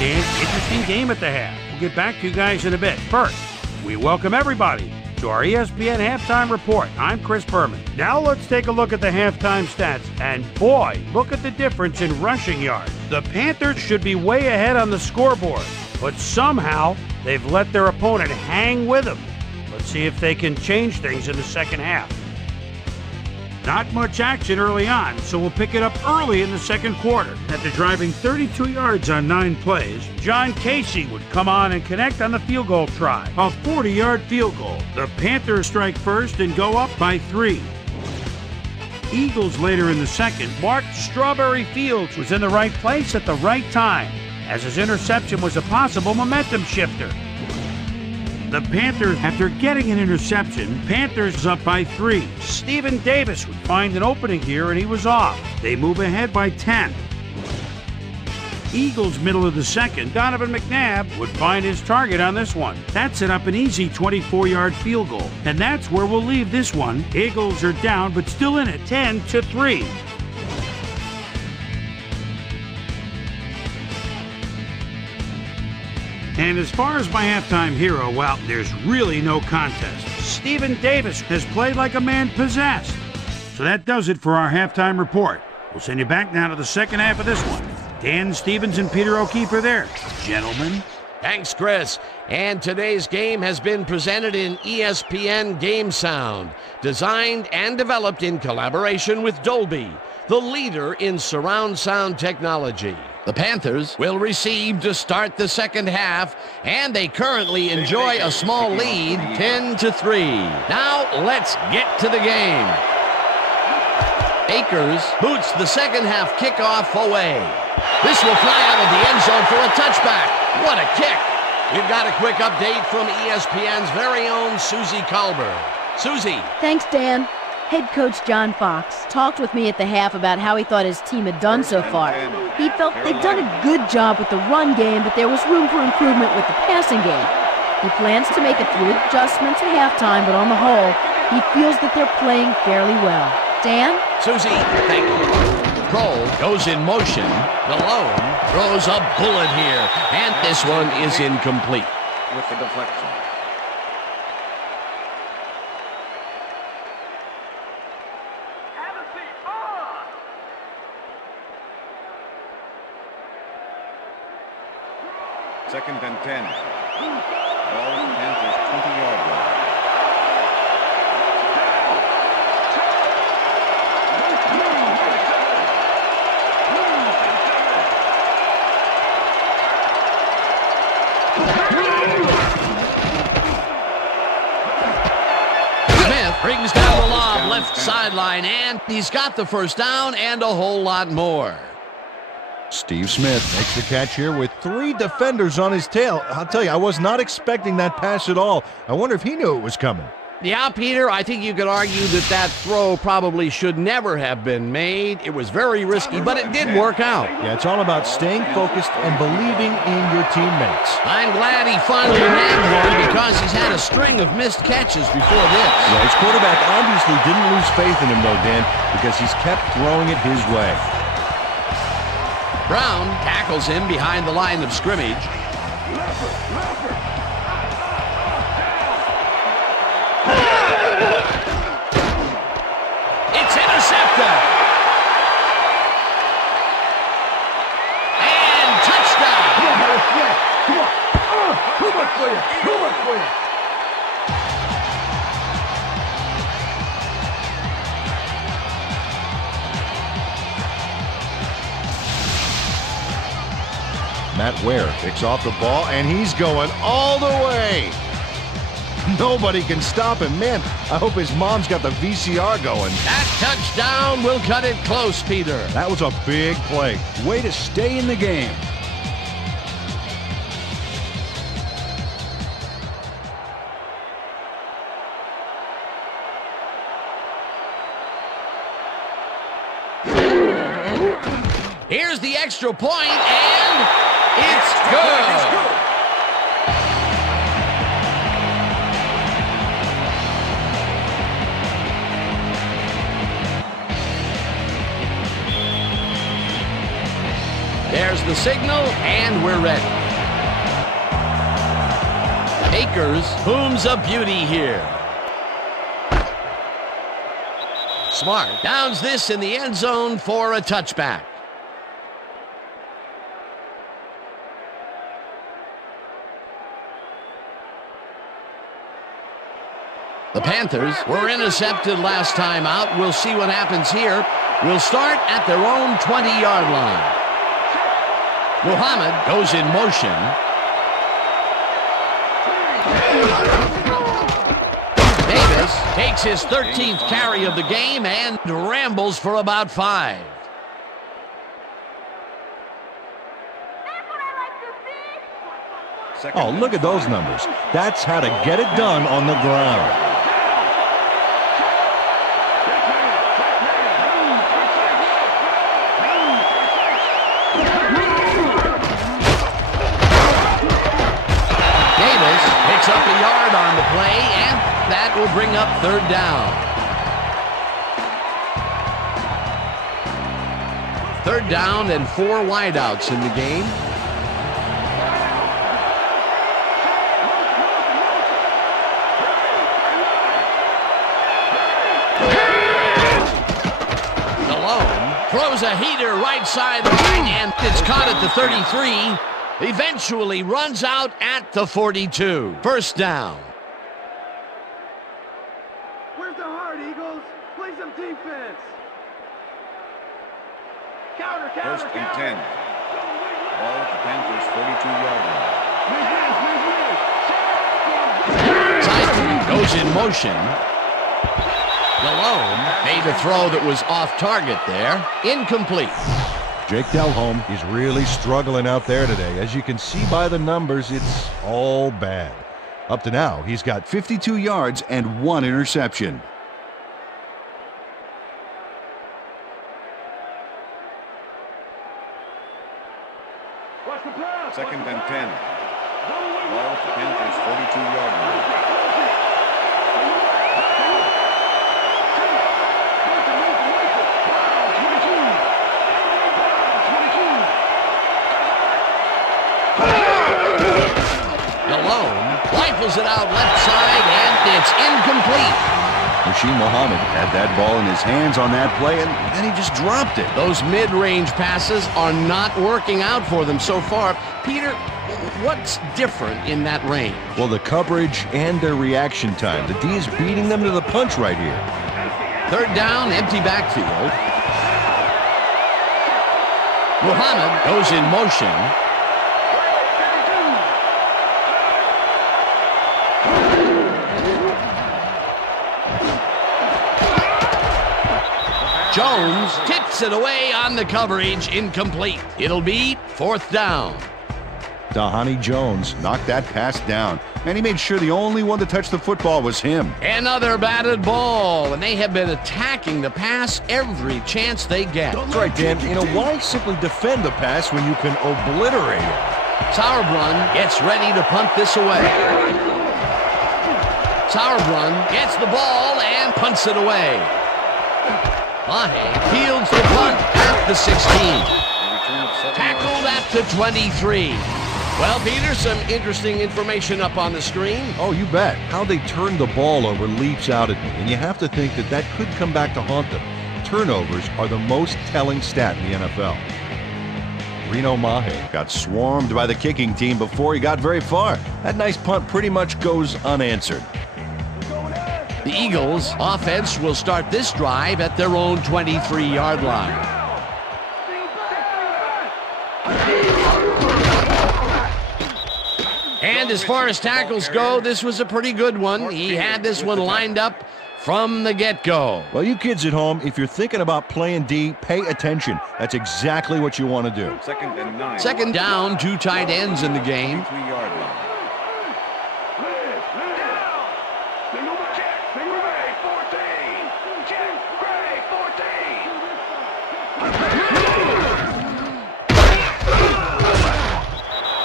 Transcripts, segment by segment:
Dan, interesting game at the half. We'll get back to you guys in a bit. First, we welcome everybody to our ESPN Halftime Report. I'm Chris Berman. Now let's take a look at the halftime stats. And boy, look at the difference in rushing yards. The Panthers should be way ahead on the scoreboard, but somehow they've let their opponent hang with them. Let's see if they can change things in the second half. Not much action early on, so we'll pick it up early in the second quarter. After driving 32 yards on 9 plays, John Casey would come on and connect on the field goal try, a 40-yard field goal. The Panthers strike first and go up by 3. Eagles later in the second marked Strawberry Fields was in the right place at the right time, as his interception was a possible momentum shifter. The Panthers, after getting an interception, Panthers up by 3. Stephen Davis would find an opening here, and he was off. They move ahead by 10. Eagles middle of the second, Donovan McNabb would find his target on this one. That set up an easy 24-yard field goal, and that's where we'll leave this one. Eagles are down, but still in it, 10-3. And as far as my halftime hero, well, there's really no contest. Stephen Davis has played like a man possessed. So that does it for our halftime report. We'll send you back now to the second half of this one. Dan Stevens and Peter O'Keefe are there. Gentlemen. Thanks, Chris. And today's game has been presented in ESPN Game Sound, designed and developed in collaboration with Dolby, the leader in surround sound technology. The Panthers will receive to start the second half, and they currently enjoy a small lead, 10-3. Now let's get to the game. Akers boots the second half kickoff away. This will fly out of the end zone for a touchback. What a kick. We've got a quick update from ESPN's very own Susie Colbert. Susie. Thanks, Dan. Head coach John Fox talked with me at the half about how he thought his team had done so far. He felt they'd done a good job with the run game, but there was room for improvement with the passing game. He plans to make a few adjustments at halftime, but on the whole, he feels that they're playing fairly well. Dan? Susie, thank you. Cole goes in motion. Delhomme throws a bullet here, and this one is incomplete. With the deflection. Second and 10. Ball Panthers 20-yard line. Smith brings down the lob left sideline, and he's got the first down and a whole lot more. Steve Smith makes the catch here with 3 defenders on his tail. I'll tell you, I was not expecting that pass at all. I wonder if he knew it was coming. Yeah, Peter, I think you could argue that throw probably should never have been made. It was very risky, but it did work out. Yeah, it's all about staying focused and believing in your teammates. I'm glad he finally nabbed one because he's had a string of missed catches before this. Yeah, his quarterback obviously didn't lose faith in him, though, Dan, because he's kept throwing it his way. Brown tackles him behind the line of scrimmage. It's intercepted. And touchdown. Come on. Too much for you. Matt Ware picks off the ball, and he's going all the way. Nobody can stop him. Man, I hope his mom's got the VCR going. That touchdown will cut it close, Peter. That was a big play. Way to stay in the game. Here's the extra point, and it's good. There's the signal, and we're ready. Akers booms a beauty here. Smart downs this in the end zone for a touchback. The Panthers were intercepted last time out. We'll see what happens here. We'll start at their own 20-yard line. Muhammad goes in motion. Davis takes his 13th carry of the game and rambles for about 5. Oh, look at those numbers. That's how to get it done on the ground. Up a yard on the play, and that will bring up 3rd down. 3rd down and 4 wideouts in the game. Delhomme throws a heater right sideline, and it's caught at the 33. Eventually runs out at the 42. 1st down. Where's the heart, Eagles? Play some defense. Counter, 1st and 10. Ball at the Panthers' 42-yard line. Tyson goes in motion. Delhomme made a throw that was off target there. Incomplete. Jake Delhomme is really struggling out there today. As you can see by the numbers, it's all bad. Up to now, he's got 52 yards and 1 interception. Watch the pass. 2nd and 10. Ball at the Panthers' 42-yard line. Rifles it out left side, and it's incomplete. Muhsin Muhammad had that ball in his hands on that play, and then he just dropped it. Those mid-range passes are not working out for them so far. Peter, what's different in that range? Well, the coverage and their reaction time. The D is beating them to the punch right here. 3rd down, empty backfield. Muhammad goes in motion. Jones tips it away on the coverage, incomplete. It'll be 4th down. Dhani Jones knocked that pass down, and he made sure the only one to touch the football was him. Another batted ball, and they have been attacking the pass every chance they get. That's right, Dan. You know, why simply defend the pass when you can obliterate it? Sauerbrunn gets ready to punt this away. Sauerbrunn gets the ball and punts it away. Mahe fields the punt at the 16. Tackled at the 23. Well, Peter, some interesting information up on the screen. Oh, you bet. How they turn the ball over leaps out at me, and you have to think that that could come back to haunt them. Turnovers are the most telling stat in the NFL. Reno Mahe got swarmed by the kicking team before he got very far. That nice punt pretty much goes unanswered. The Eagles' offense will start this drive at their own 23-yard line. And as far as tackles go, this was a pretty good one. He had this one lined up from the get-go. Well, you kids at home, if you're thinking about playing D, pay attention. That's exactly what you want to do. 2nd and 9. 2nd down, 2 tight ends in the game. 3-yard line.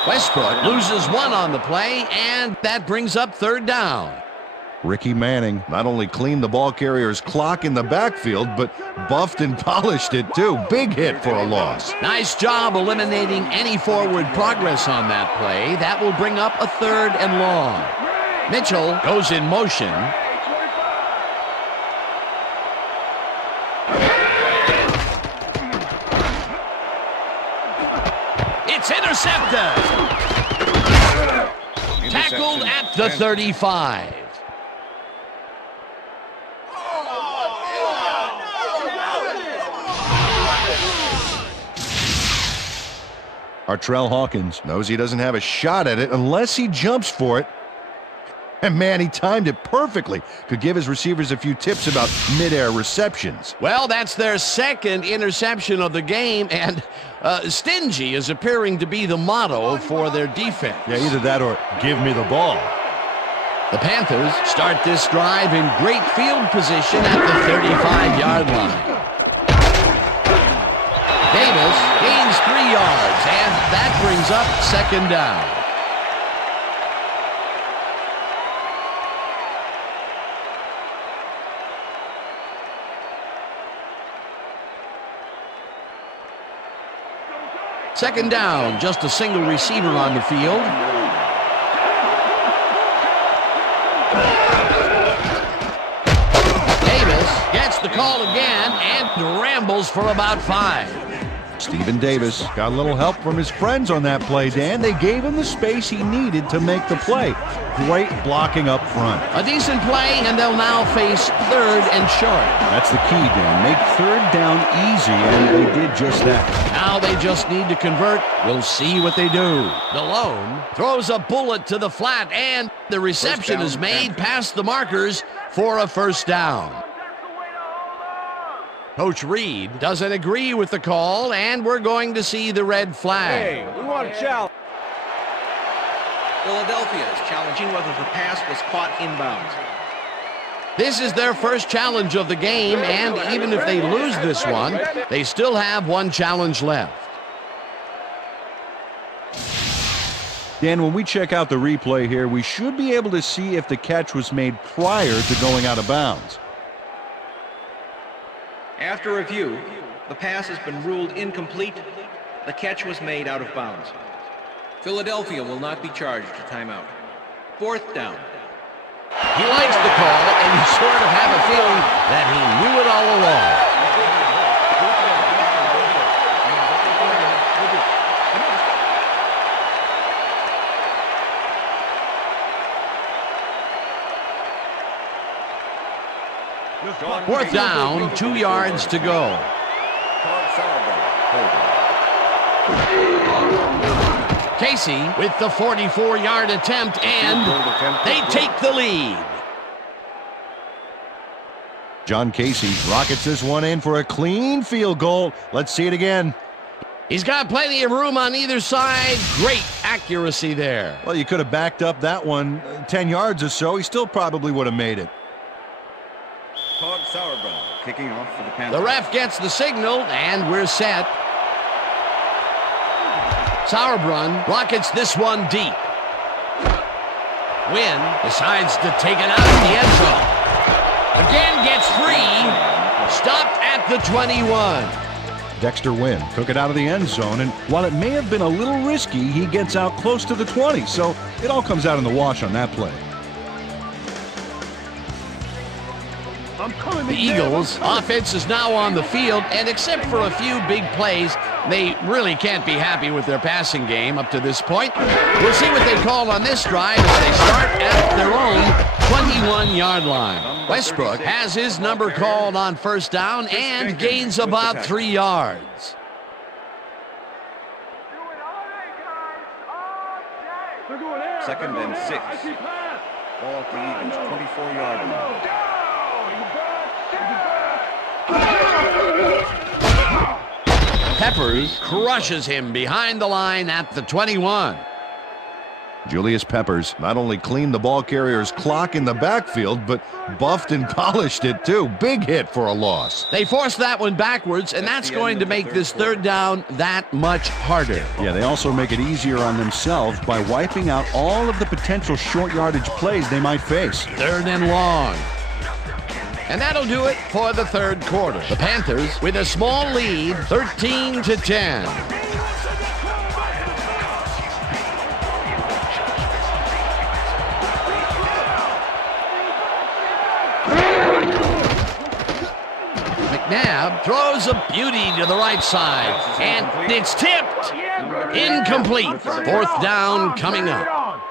Westbrook loses 1 on the play, and that brings up 3rd down. Ricky Manning not only cleaned the ball carrier's clock in the backfield, but buffed and polished it too. Big hit for a loss. Nice job eliminating any forward progress on that play. That will bring up a 3rd and long. Mitchell goes in motion. It's intercepted. Tackled at the 35. Our Terrell Owens knows he doesn't have a shot at it unless he jumps for it. And man, he timed it perfectly. Could give his receivers a few tips about mid-air receptions. Well, that's their 2nd interception of the game, and stingy is appearing to be the motto for their defense. Yeah, either that or give me the ball. The Panthers start this drive in great field position at the 35-yard line. Davis gains 3 yards, and that brings up 2nd down. Second down, just a single receiver on the field. Davis gets the call again and rambles for about 5. Stephen Davis got a little help from his friends on that play, Dan. They gave him the space he needed to make the play. Great blocking up front. A decent play, and they'll now face 3rd and short. That's the key, Dan. Make 3rd down easy, and they did just that. Now they just need to convert. We'll see what they do. Delhomme throws a bullet to the flat, and the reception is made past the markers for a 1st down. Coach Reed doesn't agree with the call, and we're going to see the red flag. Hey, we want to challenge. Philadelphia is challenging whether the pass was caught inbounds. This is their first challenge of the game, and even if they lose this one, they still have 1 challenge left. Dan, when we check out the replay here, we should be able to see if the catch was made prior to going out of bounds. After review, the pass has been ruled incomplete. The catch was made out of bounds. Philadelphia will not be charged a timeout. 4th down. He likes the call, and you sort of have a feeling that he knew it all along. Fourth down, 2 yards to go. Casey with the 44-yard attempt, and they take the lead. John Casey rockets this one in for a clean field goal. Let's see it again. He's got plenty of room on either side. Great accuracy there. Well, you could have backed up that one 10 yards or so. He still probably would have made it. Todd Sauerbrunn kicking off for the Panthers. The ref gets the signal, and we're set. Sauerbrunn rockets this one deep. Wynn decides to take it out of the end zone. Again gets free. Stopped at the 21. Dexter Wynn took it out of the end zone, and while it may have been a little risky, he gets out close to the 20, so it all comes out in the wash on that play. The Eagles' offense is now on the field, and except for a few big plays, they really can't be happy with their passing game up to this point. We'll see what they call on this drive as they start at their own 21-yard line. Westbrook has his number called on 1st down and gains about 3 yards. Second and 6. Ball at the Eagles' 24-yard line. Peppers crushes him behind the line at the 21. Julius Peppers not only cleaned the ball carrier's clock in the backfield, but buffed and polished it too. Big hit for a loss. They forced that one backwards, and that's going to make this third down that much harder. Yeah, they also make it easier on themselves by wiping out all of the potential short yardage plays they might face. Third and long. And that'll do it for the third quarter. The Panthers with a small lead, 13-10. McNabb throws a beauty to the right side, and it's tipped. Incomplete. Fourth down coming up.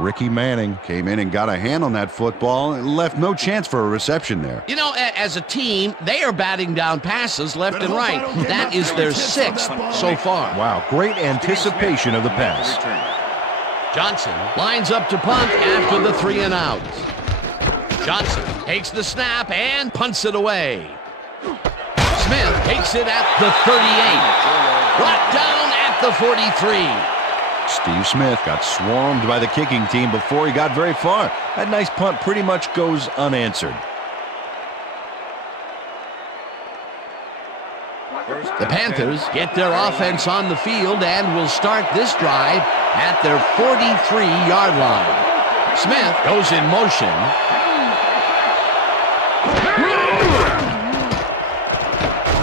Ricky Manning came in and got a hand on that football and left no chance for a reception there. You know, as a team, they are batting down passes left and right. That is their sixth so far. Wow, great anticipation of the pass. Johnson lines up to punt after the 3 and out. Johnson takes the snap and punts it away. Smith takes it at the 38. Brought down at the 43. Steve Smith got swarmed by the kicking team before he got very far. That nice punt pretty much goes unanswered. The Panthers get their offense on the field and will start this drive at their 43-yard line. Smith goes in motion.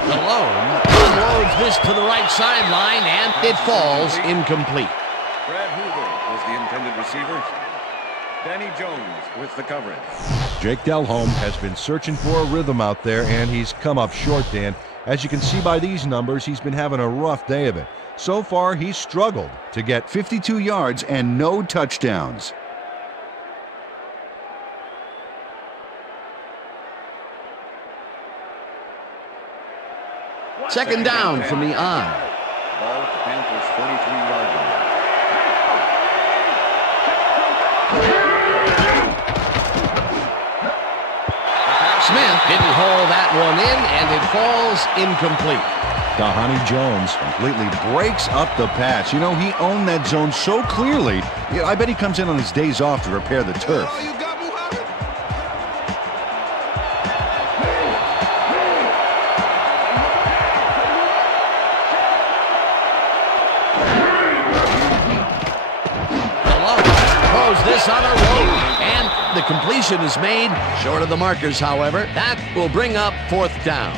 Delhomme unloads this to the right sideline, and it falls incomplete. Brad Hoover was the intended receiver. Danny Jones with the coverage. Jake Delhomme has been searching for a rhythm out there, and he's come up short, Dan. As you can see by these numbers, he's been having a rough day of it. So far, he's struggled to get 52 yards and no touchdowns. Second down from the eye. Ball at the Panthers' 43-yard line. Smith didn't haul that one in, and it falls incomplete. Donnie Jones completely breaks up the pass. You know, he owned that zone so clearly. Yeah, I bet he comes in on his days off to repair the turf. This on a roll, and the completion is made short of the markers. However, that will bring up fourth down.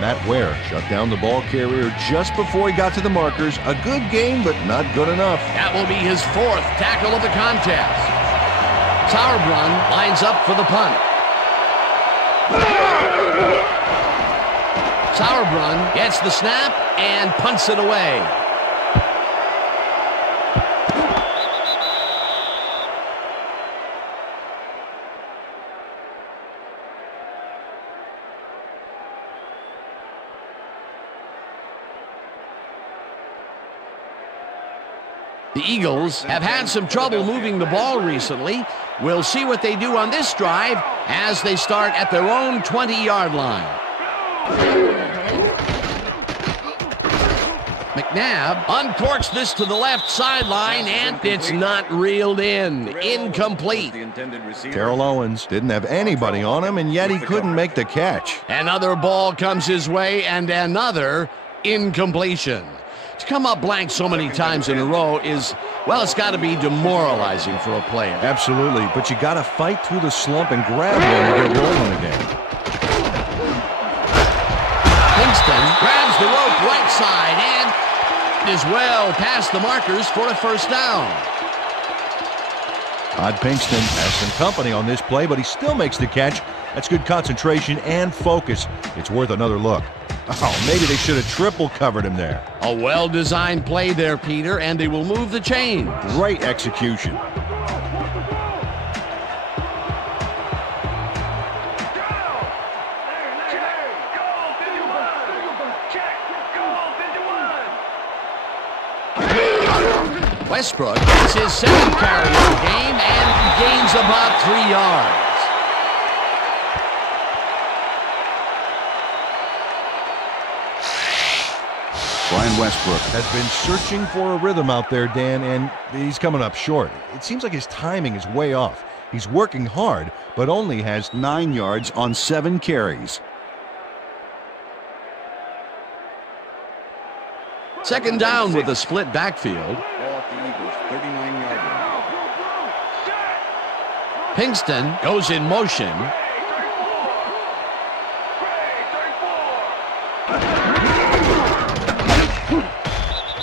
Matt Ware shut down the ball carrier just before he got to the markers. A good game, but not good enough. That will be his fourth tackle of the contest. Sauerbrunn lines up for the punt. Sauerbrunn gets the snap and punts it away. The Eagles have had some trouble moving the ball recently. We'll see what they do on this drive as they start at their own 20-yard line. McNabb uncorks this to the left sideline, and it's not reeled in. Incomplete. Terrell Owens didn't have anybody on him, and yet he couldn't make the catch. Another ball comes his way, and another incompletion. To come up blank so many times in a row is, well, it's got to be demoralizing for a player. Absolutely, but you got to fight through the slump and grab one to get rolling again. Kingston grabs the rope right side and is well past the markers for a first down. Todd Pinkston has some company on this play, but he still makes the catch. That's good concentration and focus. It's worth another look. Oh, maybe they should have triple covered him there. A well-designed play there, Peter, and they will move the chain. Great execution. Westbrook gets his second carry of the game and gains about 3 yards. Brian Westbrook has been searching for a rhythm out there, Dan, and he's coming up short. It seems like his timing is way off. He's working hard, but only has 9 yards on 7 carries. Second down with a split backfield. Ball at the Eagles, 39-yard line. Pinkston goes in motion.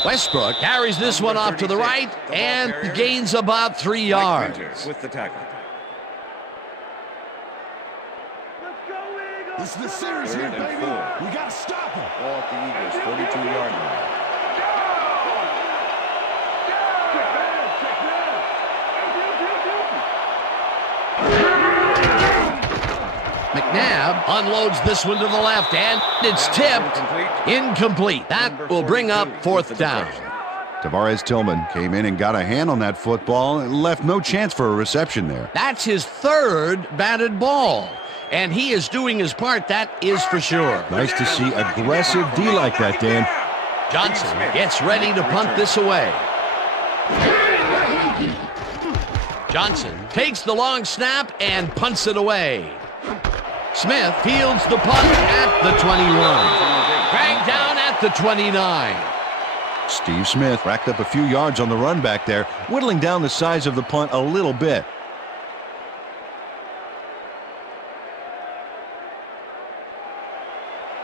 Westbrook carries this one off to the right and gains about 3 yards. With the tackle. This is the series here, Third and baby. 4. We got to stop him. Ball at the Eagles, 42-yard line. McNabb unloads this one to the left, and it's tipped. Incomplete. That will bring up fourth down. Tavares Tillman came in and got a hand on that football and left no chance for a reception there. That's his third batted ball, and he is doing his part, that is for sure. nice to see aggressive D like that, Dan. Johnson gets ready to punt this away. Johnson takes the long snap and punts it away. Smith fields the punt at the 21. Dragged down at the 29. Steve Smith racked up a few yards on the run back there, whittling down the size of the punt a little bit.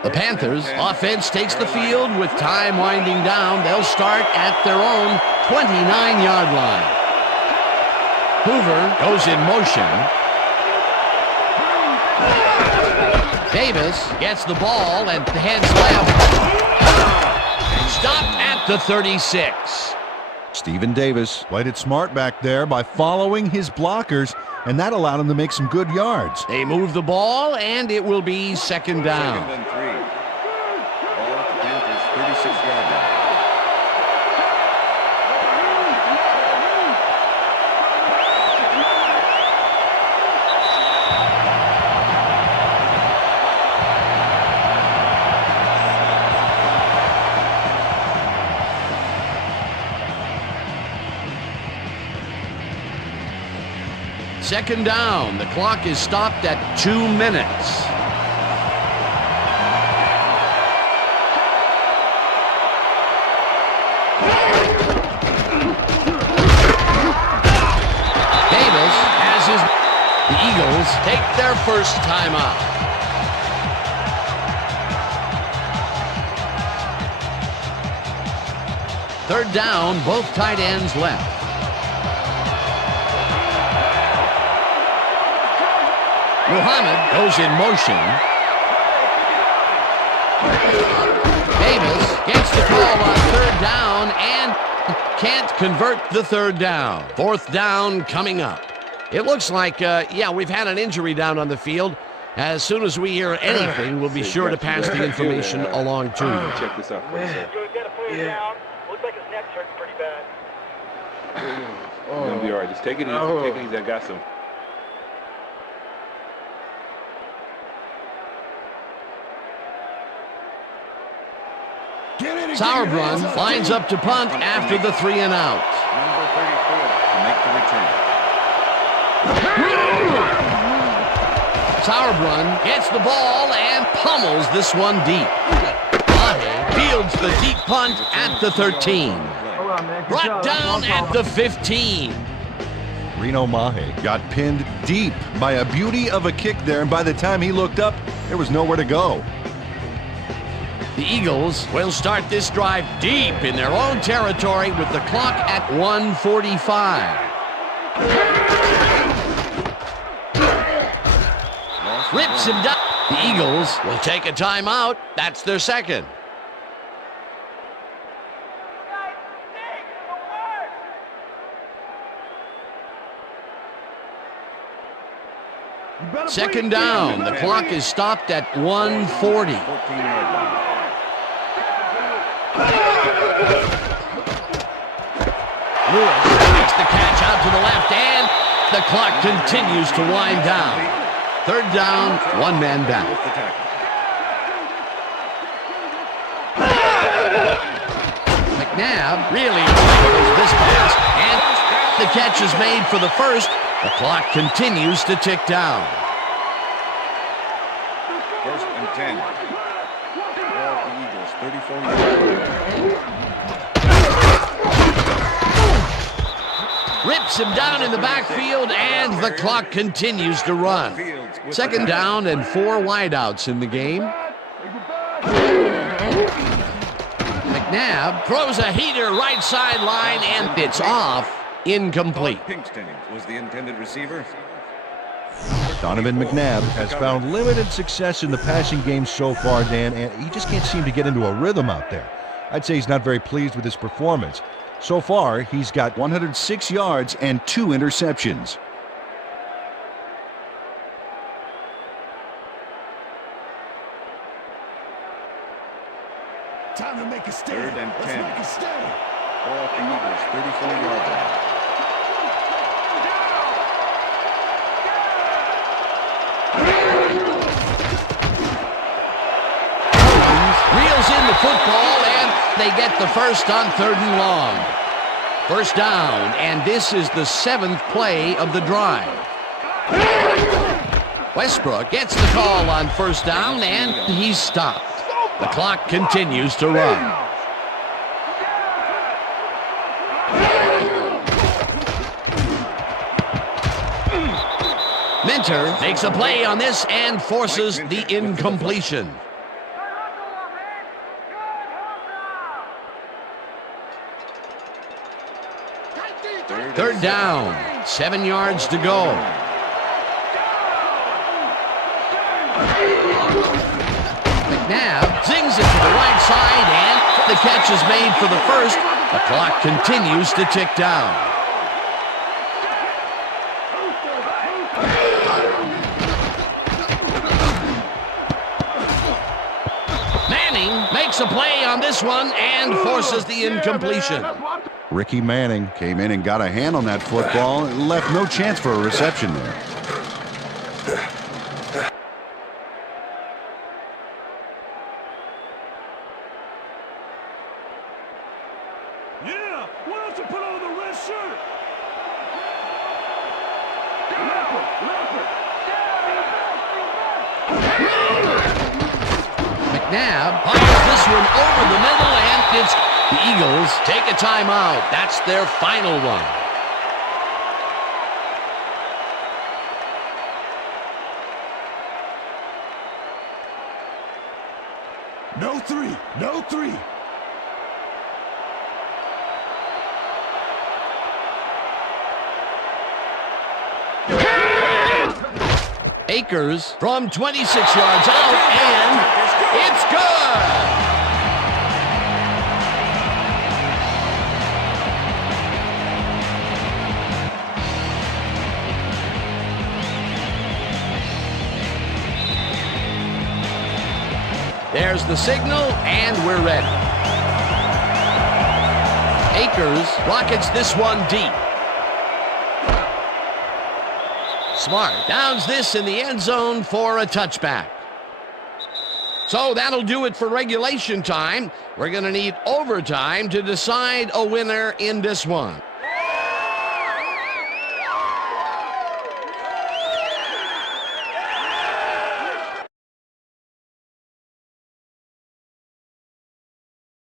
The Panthers offense takes the field with time winding down. They'll start at their own 29-yard line. Hoover goes in motion. Davis gets the ball and heads left. Stopped at the 36. Stephen Davis Played it smart back there by following his blockers, and that allowed him to make some good yards. They move the ball, and it will be second down. Second and 3. Ball at the Panthers, 36-yard line. Second down. The clock is stopped at 2 minutes. Davis has his... The Eagles take their first timeout. Third down, both tight ends left. Muhammad goes in motion. Davis gets the call on third down and can't convert the third down. Fourth down coming up. It looks like, we've had an injury down on the field. As soon as we hear anything, we'll be sure to pass the information along to you. Check this out. Down. Looks like his neck's hurting pretty bad. It's gonna be all right. Just take it easy. Take it easy. I got some. Sauerbrunn lines up to punt after the 3 and out. Number 34 to make the return. Sauerbrunn gets the ball and pummels this one deep. Mahe fields the deep punt at the 13. Brought down at the 15. Reno Mahe got pinned deep by a beauty of a kick there, and by the time he looked up, there was nowhere to go. The Eagles will start this drive deep in their own territory with the clock at 1:45. Rips him down. The Eagles will take a timeout. That's their second. Second down. The clock is stopped at 1:40. 14-yard line. Lewis makes the catch out to the left, and the clock continues to wind down. Third down, one man back. McNabb really tackles this pass, and the catch is made for the first. The clock continues to tick down. 1st and 10. Ball at the Eagles, 34 yards. Rips him down in the backfield, and the clock continues to run. 2nd down and 4 wideouts in the game. McNabb throws a heater right sideline, and it's off. Incomplete. Pinkston was the intended receiver. Donovan McNabb has found limited success in the passing game so far, Dan, and he just can't seem to get into a rhythm out there. I'd say he's not very pleased with his performance. So far, he's got 106 yards and 2 interceptions. Time to make a stand. 3rd and 10. Let's make a stand. Ball at the Eagles, 34-yard line. Reels in the football, and they get the first on 3rd and long. 1st down, and this is the 7th play of the drive. Westbrook gets the call on 1st down, and he's stopped. The clock continues to run. Minter makes a play on this and forces the incompletion. 3rd down, 7 yards to go. McNabb zings it to the right side, and the catch is made for the first. The clock continues to tick down. Manning makes a play on this one and forces the incompletion. Ricky Manning came in and got a hand on that football and left no chance for a reception there. Yeah, why don't you put on the red shirt? McNabb fires this one over the middle, and it's the Eagles take a timeout. That's their final one. No three, no three. Akers from 26 yards out, and it's good. There's the signal, and we're ready. Akers rockets this one deep. Smart downs this in the end zone for a touchback. So that'll do it for regulation time. We're going to need overtime to decide a winner in this one.